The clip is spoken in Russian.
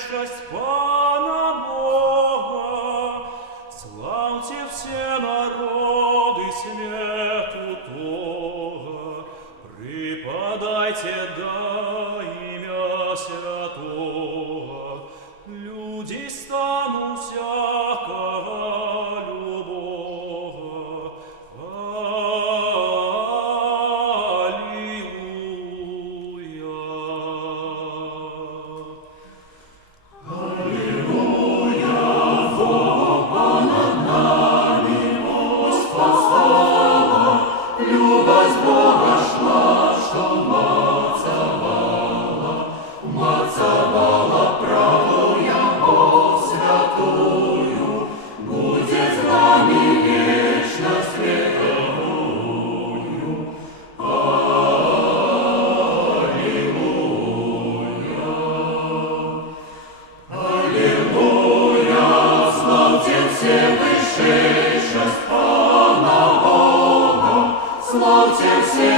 всевышность Пана Бога. Славьте все народы свету Тога, преподайте да имя святого, люди станут всякого любого. Любовь Бога шла, что мацавала правду Его святую, будет с нами вечность вековую. Аллилуйя! Аллилуйя! Славьте всевышность Пана Бога, славьте все